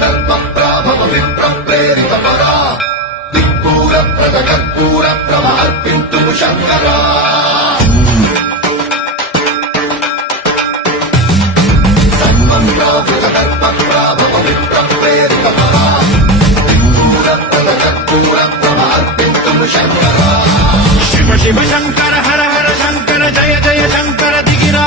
కల్పప్రాభవ విప్రప్రేరిత పరా దిక్పూర ప్రద కర్పూర ప్రభ అర్పింతుము శంకరా సన్మంత్రావృత కల్పప్రాభవ విప్రప్రేరిత పరా దిక్పూర ప్రద కర్పూర ప్రభ అర్పింతుము శంకరా శివ శివ శంకర హర హర శంకర జయ జయ శంకర దిగిరా